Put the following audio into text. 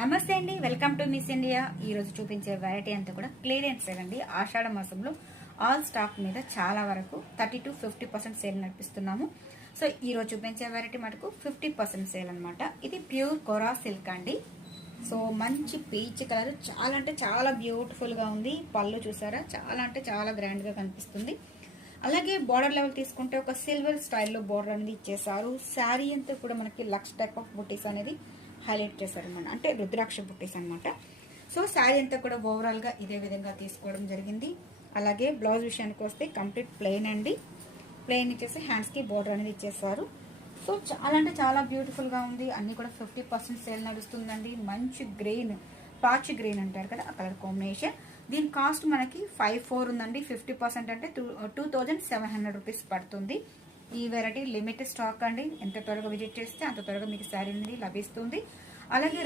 నమస్తే అండి, welcome to miss India. ఈ రోజు చూపించే వెరైటీ అంతా కూడా క్లియరెన్స్ సేల్ అండి. ఆషాఢ మాసంలో ఆల్ స్టాక్ మీద చాలా వరకు 30 to 50% సేల్ నడిపిస్తున్నాము. సో ఈ రోజు చూపించే వెరైటీ మటుకు 50% సేల్ అనమాట. ఇది ప్యూర్ కొరా సిల్క్ అండి. సో మంచి పీచ్ కలర్, చాలా అంటే చాలా బ్యూటిఫుల్ గా ఉంది. పళ్ళు చూసారా, చాలా అంటే చాలా గ్రాండ్ గా కనిపిస్తుంది. అలాగే బార్డర్ లెవెల్ తీసుకుంటే ఒక సిల్వర్ స్టైల్లో బార్డర్ అనేది ఇచ్చేసారు. శారీ అంతా కూడా మనకి లక్స్ టైప్ ఆఫ్ బుటీస్ అనేది హైలైట్ చేశారనమాట, అంటే రుద్రాక్ష బుట్టీస్ అనమాట. సో శారీ అంతా కూడా ఓవరాల్ గా ఇదే విధంగా తీసుకోవడం జరిగింది. అలాగే బ్లౌజ్ విషయానికి వస్తే కంప్లీట్ ప్లెయిన్ అండి. ప్లెయిన్ ఇచ్చేసి హ్యాండ్స్ కి బోర్డర్ అనేది ఇచ్చేసారు. సో చాలా అంటే చాలా బ్యూటిఫుల్ గా ఉంది. అన్ని కూడా 50% సేల్ నడుస్తుందండి. మంచి గ్రీన్, పాచి గ్రీన్ అంటారు కదా, ఆ కలర్ కాంబినేషన్. దీని కాస్ట్ మనకి 54 ఉందండి. 50% అంటే 2700 రూపీస్ పడుతుంది. ఈ వెరైటీ లిమిటెడ్ స్టాక్ అండి. ఎంత త్వరగా విజిట్ చేస్తే అంత త్వరగా మీకు శారీ అనేది లభిస్తుంది. అలాగే